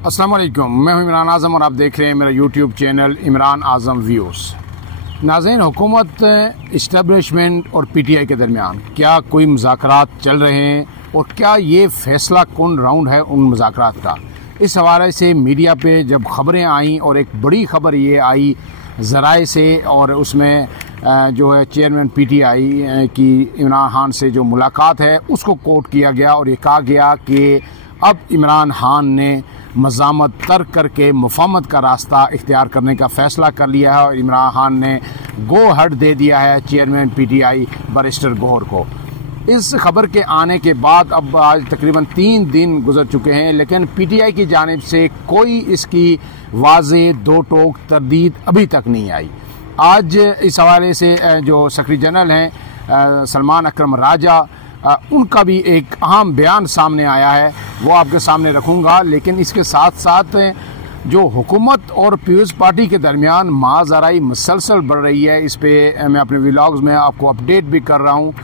अस्सलाम वालेकुम, मैं हूं इमरान आज़म और आप देख रहे हैं मेरा यूट्यूब चैनल इमरान आज़म व्यूज़। नाज़रीन, हुकूमत, इस्टेब्लिशमेंट और पीटीआई के दरमियान क्या कोई मुज़ाकरात चल रहे हैं और क्या ये फैसला कौन राउंड है उन मुज़ाकरात का? इस हवाले से मीडिया पे जब खबरें आईं और एक बड़ी खबर ये आई ज़राए से, और उसमें जो है चेयरमैन पीटीआई की इमरान खान से जो मुलाकात है उसको कोट किया गया और ये कहा गया कि अब इमरान खान ने मज़ामत तर्क करके मुफाहमत का रास्ता इख्तियार करने का फ़ैसला कर लिया है और इमरान खान ने गो हट दे दिया है चेयरमैन पीटीआई बैरिस्टर गौहर को। इस खबर के आने के बाद अब आज तकरीबन 3 दिन गुजर चुके हैं, लेकिन पीटीआई की जानिब से कोई इसकी वाज़ेह दो टोक तरदीद अभी तक नहीं आई। आज इस हवाले से जो सेक्रेटरी जनरल हैं सलमान अकरम राजा, उनका भी एक अहम बयान सामने आया है, वो आपके सामने रखूँगा। लेकिन इसके साथ साथ जो हुकूमत और पीपल्स पार्टी के दरमियान माज़राई मुसलसल बढ़ रही है, इस पर मैं अपने व्लॉग्स में आपको अपडेट भी कर रहा हूँ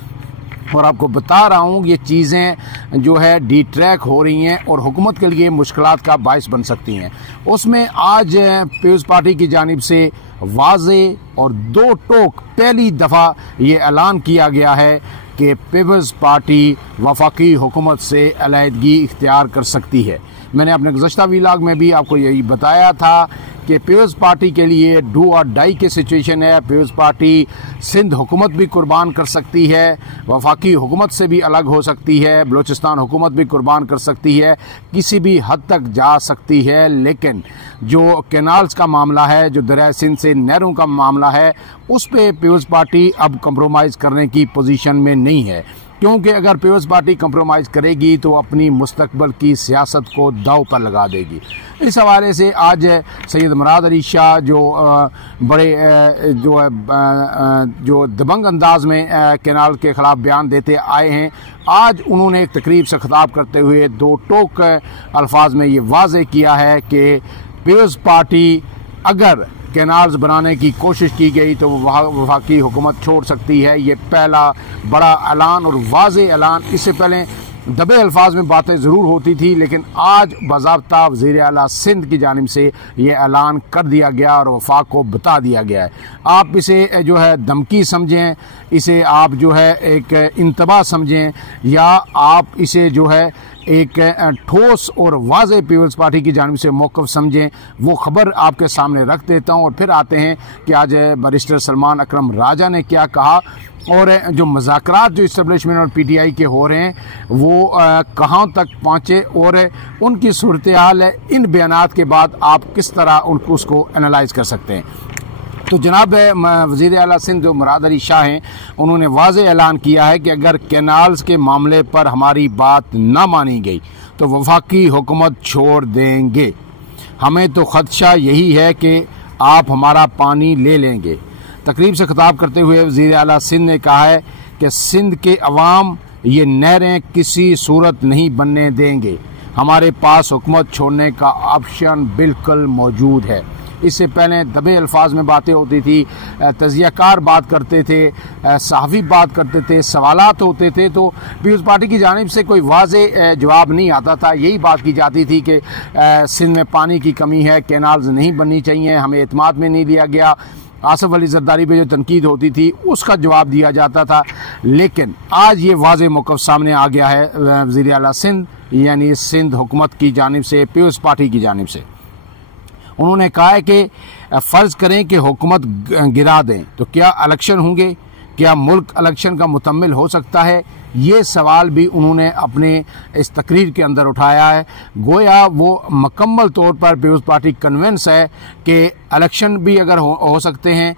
और आपको बता रहा हूँ ये चीज़ें जो है डी ट्रैक हो रही हैं और हुकूमत के लिए मुश्किलात का बायस बन सकती हैं। उसमें आज पीपल्स पार्टी की जानिब से वाज़ेह और दो टोक पहली दफ़ा ये ऐलान किया गया है कि पीपल्स पार्टी वफाकी हुकूमत से अलहदगी इख्तियार कर सकती है। मैंने अपने गुज़श्ता व्लॉग में भी आपको यही बताया था कि पीपल्स पार्टी के लिए डू और डाई की सिचुएशन है। पीपल्स पार्टी सिंध हुकूमत भी कुर्बान कर सकती है, वफाकी हुकूमत से भी अलग हो सकती है, बलूचिस्तान हुकूमत भी कुर्बान कर सकती है, किसी भी हद तक जा सकती है। लेकिन जो कैनाल्स का मामला है, जो दरिया सिंध से नहरों का मामला है, उस पर पीपल्स पार्टी अब कंप्रोमाइज़ करने की पोजीशन में नहीं है, क्योंकि अगर पीपल्स पार्टी कंप्रोमाइज़ करेगी तो अपनी मुस्तकबल की सियासत को दाव पर लगा देगी। इस हवाले से आज सैयद मुराद अली शाह जो बड़े जो दबंग अंदाज में कैनाल के ख़िलाफ़ बयान देते आए हैं, आज उन्होंने एक तकरीब से खिताब करते हुए दो टोक अल्फाज में ये वाज़ेह किया है कि पीपल्स पार्टी अगर कैनाल्स बनाने की कोशिश की गई तो वफाकी हुकूमत छोड़ सकती है। ये पहला बड़ा ऐलान और वाज़ेह ऐलान। इससे पहले दबे अल्फाज में बातें ज़रूर होती थी, लेकिन आज बाज़ाब्ता वज़ीर आला सिंध की जानिब से ये ऐलान कर दिया गया और वफाक को बता दिया गया है। आप इसे जो है धमकी समझें, इसे आप जो है एक इंतबाह समझें, या आप इसे जो है एक ठोस और वाज़ेह पीपल्स पार्टी की जानिब से मौक़िफ़ समझें, वो ख़बर आपके सामने रख देता हूँ। और फिर आते हैं कि आज बैरिस्टर सलमान अकरम राजा ने क्या कहा और जो मुज़ाकरात जो इस्टेब्लिशमेंट और पीटीआई के हो रहे हैं वो कहाँ तक पहुँचे और उनकी सूरत हाल है। इन बयानात के बाद आप किस तरह उनको उसको एनालाइज कर सकते हैं। तो जनाब वज़ीर आला सिंध जो मुराद अली शाह हैं, उन्होंने वाज़ेह ऐलान किया है कि अगर कैनाल्स के मामले पर हमारी बात ना मानी गई तो वफाकी हुकूमत छोड़ देंगे। हमें तो ख़दशा यही है कि आप हमारा पानी ले लेंगे। तकरीब से खिताब करते हुए वज़ीर आला सिंध ने कहा है कि सिंध के अवाम ये नहरें किसी सूरत नहीं बनने देंगे। हमारे पास हुकूमत छोड़ने का ऑप्शन बिल्कुल मौजूद है। इससे पहले दबे अल्फाज में बातें होती थी, तज़ियाकार बात करते थे, सहाफ़ी बात करते थे, सवालात होते थे, तो पीपल्स पार्टी की जानिब से कोई वाज़ेह जवाब नहीं आता था। यही बात की जाती थी कि सिंध में पानी की कमी है, कैनाल्स नहीं बननी चाहिए, हमें एतमाद में नहीं लिया गया। आसिफ अली ज़रदारी पे जो तनकीद होती थी उसका जवाब दिया जाता था। लेकिन आज ये वाज़ेह मौक़िफ़ सामने आ गया है वज़ीर आला सिंध, यानी सिंध हुकूमत की जानिब से, पीपल्स पार्टी की जानिब से। उन्होंने कहा है कि फ़र्ज़ करें कि हुकूमत गिरा दें तो क्या इलेक्शन होंगे, क्या मुल्क इलेक्शन का मुतम्मिल हो सकता है? ये सवाल भी उन्होंने अपने इस तकरीर के अंदर उठाया है। गोया वो मुकम्मल तौर पर पीपल्स पार्टी कन्विंस है कि इलेक्शन भी अगर हो सकते हैं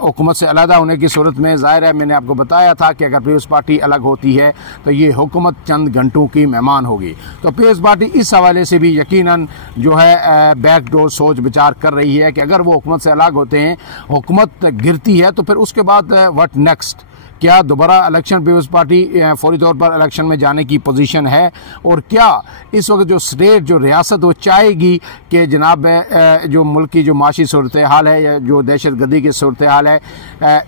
हुकूमत से अलग होने की सूरत में। ज़ाहिर है, मैंने आपको बताया था कि अगर पीपल्स पार्टी अलग होती है तो ये हुकूमत चंद घंटों की मेहमान होगी। तो पीपल्स पार्टी इस हवाले से भी यकीनन जो है बैकडोर सोच विचार कर रही है कि अगर वो हुकूमत से अलग होते हैं, हुकूमत गिरती है, तो फिर उसके बाद व्हाट नेक्स्ट? क्या दोबारा इलेक्शन पीपल्स पार्टी फौरी तौर पर इलेक्शन में जाने की पोजीशन है? और क्या इस वक्त जो स्टेट जो रियासत वो चाहेगी कि जनाब जो मुल्क की जो माशी सूरत हाल है या जो दहशत गर्दी की सूरत हाल है,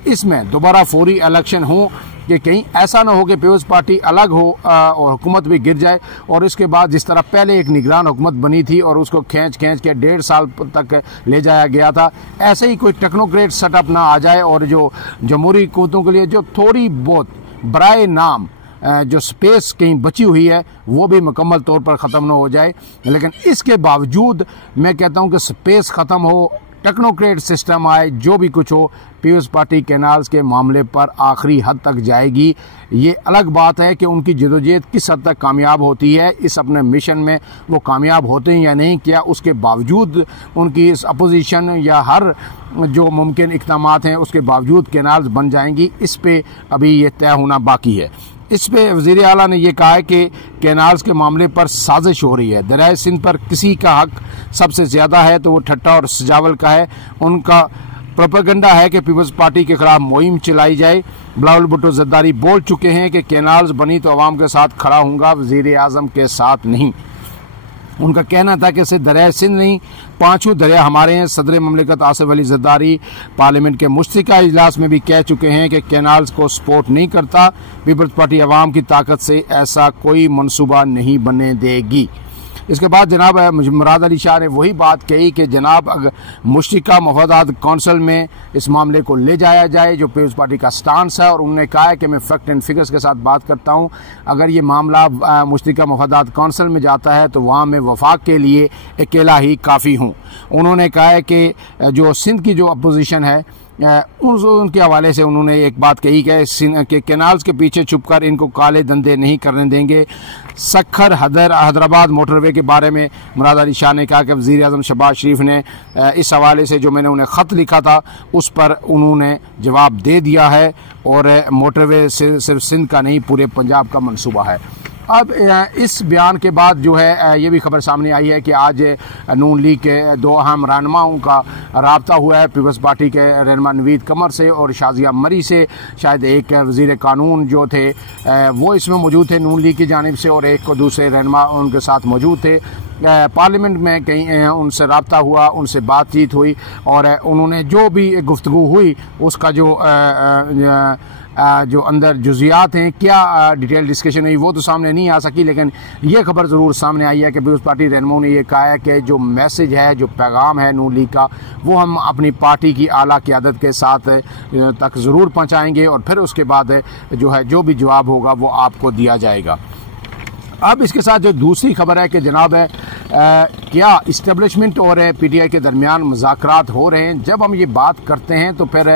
इसमें दोबारा फौरी इलेक्शन हो कि कहीं ऐसा ना हो कि पीपल्स पार्टी अलग हो और हुकूमत भी गिर जाए, और इसके बाद जिस तरह पहले एक निगरान हुकूमत बनी थी और उसको खींच के 1.5 साल तक ले जाया गया था, ऐसे ही कोई टेक्नोक्रेट सेटअप ना आ जाए और जो जमहूरी हुकूमतों के लिए जो थोड़ी बहुत बराए नाम जो स्पेस कहीं बची हुई है वो भी मुकम्मल तौर पर ख़त्म ना हो जाए। लेकिन इसके बावजूद मैं कहता हूं कि स्पेस ख़त्म हो, टेक्नोक्रेट सिस्टम आए, जो भी कुछ हो, पीपल्स पार्टी कैनाल्स के मामले पर आखिरी हद तक जाएगी। ये अलग बात है कि उनकी जदोजहद किस हद तक कामयाब होती है इस अपने मिशन में, वो कामयाब होते हैं या नहीं, क्या उसके बावजूद उनकी इस अपोजिशन या हर जो मुमकिन इक़दामात हैं उसके बावजूद कैनाल्स बन जाएंगी, इस पे अभी ये तय होना बाकी है। इस पे वज़ीर आला ने यह कहा है कि कैनाल्स के मामले पर साजिश हो रही है। दरियाए सिंध पर किसी का हक सबसे ज़्यादा है तो वो ठट्टा और सजावल का है। उनका प्रोपेगेंडा है कि पीपल्स पार्टी के खिलाफ मुहिम चलाई जाए। बिलावल भुट्टो जरदारी बोल चुके हैं कि कैनाल्स बनी तो अवाम के साथ खड़ा हूँगा, वज़ीर आज़म के साथ नहीं। उनका कहना था कि सिर्फ दरिया सिंध नहीं, 5 दरिया हमारे हैं। सदर ममलिकत आसिफ अली जरदारी पार्लियामेंट के मुश्तरका इजलास में भी कह चुके हैं कि कैनाल्स को सपोर्ट नहीं करता। पीपल्स पार्टी अवाम की ताकत से ऐसा कोई मनसूबा नहीं बनने देगी। इसके बाद जनाब मुराद अली शाह ने वही बात कही कि जनाब अगर मुश्तरका मफादात कौंसिल में इस मामले को ले जाया जाए जो पीपल्स पार्टी का स्टांस है, और उन्होंने कहा है कि मैं फैक्ट एंड फिगर्स के साथ बात करता हूं। अगर ये मामला मुश्तरका मफादात कौंसिल में जाता है तो वहां मैं वफाक के लिए अकेला ही काफ़ी हूं। उन्होंने कहा है कि जो सिंध की जो अपोजिशन है उनके हवाले से उन्होंने एक बात कही कि कैनाल्स के पीछे छुपकर इनको काले धंधे नहीं करने देंगे। सखर हैदराबाद मोटरवे के बारे में मुराद अली शाह ने कहा कि वज़ीर आज़म शहबाज शरीफ ने इस हवाले से जो मैंने उन्हें ख़त लिखा था उस पर उन्होंने जवाब दे दिया है, और मोटरवे सिर्फ सिंध का नहीं पूरे पंजाब का मनसूबा है। अब इस बयान के बाद जो है ये भी खबर सामने आई है कि आज नून लीग के 2 अहम रहनुमाओं का राब्ता हुआ है, पीपल्स पार्टी के रहनुमा नवीद कमर से और शाजिया मरी से। शायद एक वज़ीर कानून जो थे वो इसमें मौजूद थे नून लीग की जानिब से, और एक को दूसरे रहनुमा उनके साथ मौजूद थे। पार्लियामेंट में कहीं उनसे रब्ता हुआ, उनसे बातचीत हुई, और उन्होंने जो भी गुफ्तगू हुई उसका जो अंदर जुजियात हैं, क्या डिटेल डिस्कशन हुई वो तो सामने नहीं आ सकी। लेकिन ये खबर ज़रूर सामने आई है कि पीपल्स पार्टी रहनुमाओं ने ये कहा है कि जो मैसेज है, जो पैगाम है नून लीग का, वो हम अपनी पार्टी की आला क़यादत के साथ तक ज़रूर पहुँचाएँगे, और फिर उसके बाद जो भी जवाब होगा वो आपको दिया जाएगा। अब इसके साथ जो दूसरी खबर है कि जनाब क्या इस्टेब्लिशमेंट और पीटीआई के दरमियान मुज़ाकरात हो रहे हैं। जब हम ये बात करते हैं तो फिर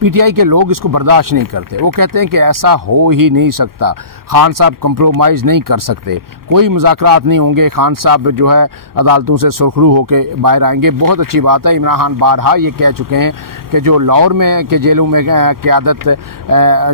पीटीआई के लोग इसको बर्दाश्त नहीं करते। वो कहते हैं कि ऐसा हो ही नहीं सकता, खान साहब कंप्रोमाइज़ नहीं कर सकते, कोई मुज़ाकरात नहीं होंगे, खान साहब जो है अदालतों से सुरखरू होकर बाहर आएंगे। बहुत अच्छी बात है, इमरान खान बारहा ये कह चुके हैं कि जो लाहौर में के जेलों में क़यादत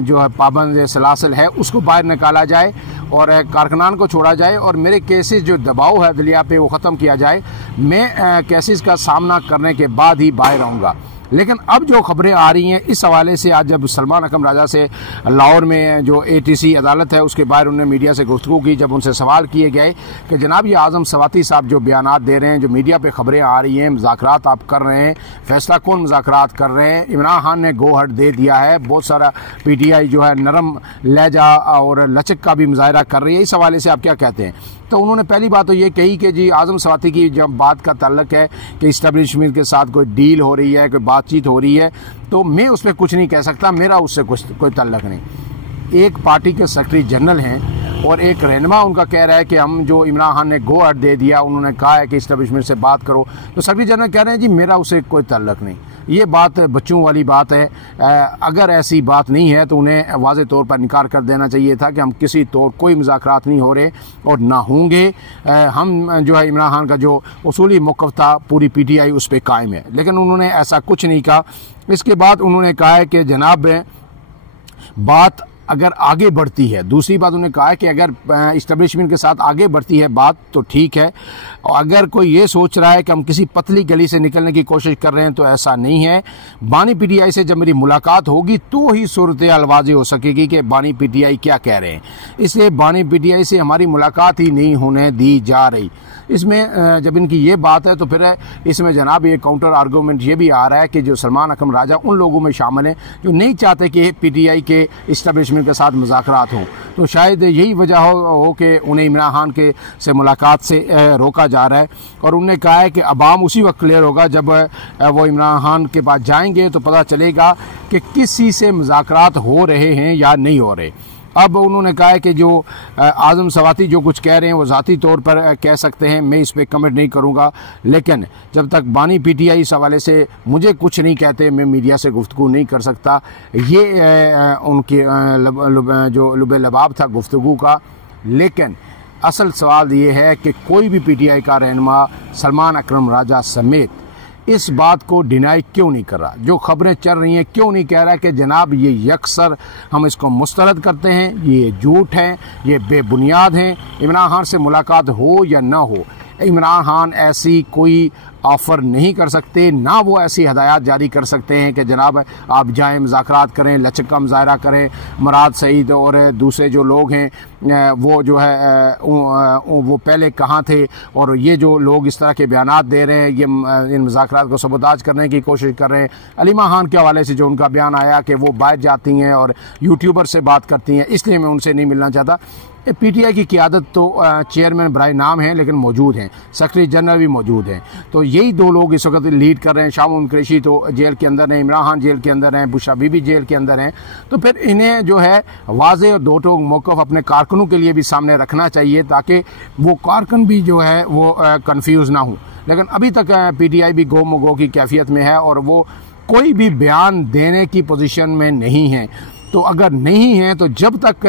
जो है पाबंद सलासल है उसको बाहर निकाला जाए और कारकुनान को छोड़ा जाए, और मेरे केसेस जो दबाव है दिलिया पे वो ख़त्म किया जाए। मैं केसेस का सामना करने के बाद ही बाहर आऊँगा। लेकिन अब जो खबरें आ रही हैं इस हवाले से, आज जब सलमान अकरम राजा से लाहौर में जो ATC अदालत है उसके बाहर उन्होंने मीडिया से गुफ्तगू की, जब उनसे सवाल किए गए कि जनाब ये आज़म सवाती साहब जो बयानात दे रहे हैं, जो मीडिया पे खबरें आ रही हैं, मुज़ाकरात आप कर रहे हैं, फैसला कौन मुज़ाकरात कर रहे हैं? इमरान खान ने गो हट दे दिया है। बहुत सारा PTI जो है नरम लहजा और लचक का भी मुजाहरा कर रही है। इस हवाले से आप क्या कहते हैं? तो उन्होंने पहली बात तो ये कही कि जी आज़म सवाती की जब बात का ताल्लुक है कि इस्टेब्लिशमेंट के साथ कोई डील हो रही है, कोई बातचीत हो रही है, तो मैं उस पर कुछ नहीं कह सकता, मेरा उससे कोई ताल्लुक नहीं। एक पार्टी के सेक्रेटरी जनरल हैं और एक रहनुमा उनका कह रहा है कि हम जो इमरान खान ने गो हट दे दिया, उन्होंने कहा है कि इस्टेब्लिशमेंट से बात करो, तो सेक्रेटरी जनरल कह रहे हैं जी मेरा उससे कोई ताल्लुक नहीं। ये बात बच्चों वाली बात है। अगर ऐसी बात नहीं है तो उन्हें वाज़े तौर पर इनकार कर देना चाहिए था कि हम किसी तौर कोई मुज़ाकरात नहीं हो रहे और ना होंगे। हम जो है इमरान खान का जो उसूली मौक़िफ़ था पूरी PTI उस पर कायम है, लेकिन उन्होंने ऐसा कुछ नहीं कहा। इसके बाद उन्होंने कहा है कि जनाब बात अगर आगे बढ़ती है, दूसरी बात उन्होंने कहा है कि अगर इस्टेब्लिशमेंट के साथ आगे बढ़ती है बात तो ठीक है, और अगर कोई ये सोच रहा है कि हम किसी पतली गली से निकलने की कोशिश कर रहे हैं तो ऐसा नहीं है। बानी PTI से जब मेरी मुलाकात होगी तो ही सूरत-ए-हाल वाज़ेह हो सकेगी कि बानी PTI क्या कह रहे हैं। इसलिए बानी PTI से हमारी मुलाकात ही नहीं होने दी जा रही। इसमें जब इनकी ये बात है तो फिर इसमें जनाब ये काउंटर आर्गूमेंट ये भी आ रहा है कि जो सलमान अकरम राजा उन लोगों में शामिल हैं जो नहीं चाहते कि PTI के इस्टेब्लिशमेंट कश्मीर के साथ मुज़ाकरात हों। तो शायद यही वजह हो कि उन्हें इमरान खान के से मुलाकात से रोका जा रहा है। और उन्होंने कहा है कि अवाम उसी वक्त क्लियर होगा जब वो इमरान खान के पास जाएंगे तो पता चलेगा कि किसी से मुज़ाकरात हो रहे हैं या नहीं हो रहे। अब उन्होंने कहा है कि जो आज़म सवाती जो कुछ कह रहे हैं वो ज़ाती तौर पर कह सकते हैं, मैं इस पर कमेंट नहीं करूँगा, लेकिन जब तक बानी PTI इस हवाले से मुझे कुछ नहीं कहते मैं मीडिया से गुफ्तगू नहीं कर सकता। ये उनकी जो लुबे लबाब था गुफ्तगू का। लेकिन असल सवाल ये है कि कोई भी PTI का रहनुमा सलमान अकरम राजा समेत इस बात को डिनाई क्यों नहीं कर रहा। जो खबरें चल रही हैं क्यों नहीं कह रहा कि जनाब ये यकसर हम इसको मुस्तरद करते हैं, ये झूठ है, ये बेबुनियाद हैं, इमरान खान से मुलाकात हो या ना हो, इमरान खान ऐसी कोई ऑफ़र नहीं कर सकते, ना वो ऐसी हदायत जारी कर सकते हैं कि जनाब आप जाएं मुज़ाकरात करें, लचक का मुज़ाहरा करें। मुराद सईद और दूसरे जो लोग हैं वो जो है वो पहले कहाँ थे, और ये जो लोग इस तरह के बयानात दे रहे हैं ये इन मुज़ाकरात को सबोताज करने की कोशिश कर रहे हैं। अलीमा खान के हवाले से जो उनका बयान आया कि वो बाहर जाती हैं और यूट्यूबर से बात करती हैं, इसलिए मैं उनसे नहीं मिलना चाहता। PTI की क़ियादत तो चेयरमैन बराए नाम है लेकिन मौजूद हैं, सेक्रेटरी जनरल भी मौजूद हैं। तो यही दो लोग इस वक्त लीड कर रहे हैं। शाम कुरैशी तो जेल के अंदर हैं, इमरान खान जेल के अंदर हैं, बुशरा बीबी जेल के अंदर हैं। तो फिर इन्हें जो है वाज़ेह और दो टोक मौक़िफ़ अपने कारकुनों के लिए भी सामने रखना चाहिए ताकि वो कारकुन भी जो है वो कन्फ्यूज़ ना हो। लेकिन अभी तक PTI भी गो मगो की कैफियत में है और वो कोई भी बयान देने की पोजीशन में नहीं है। तो अगर नहीं है तो जब तक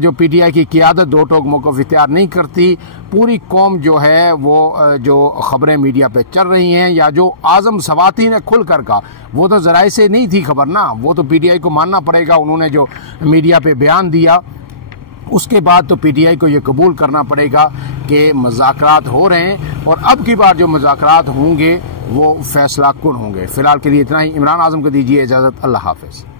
जो PTI की क़ियादत दो टोक मौक़िफ़ इख्तियार नहीं करती, पूरी कौम जो है वो जो ख़बरें मीडिया पे चल रही हैं या जो आज़म सवाती ने खुल कर कहा, वो तो ज़राए से नहीं थी खबर ना, वो तो PTI को मानना पड़ेगा। उन्होंने जो मीडिया पे बयान दिया उसके बाद तो PTI को ये कबूल करना पड़ेगा कि मुज़ाकरात हो रहे हैं और अब की बार जो मुज़ाकरात होंगे वो फैसला कुन होंगे। फ़िलहाल के लिए इतना ही। इमरान आज़म को दीजिए इजाज़त। अल्लाह हाफ़िज़।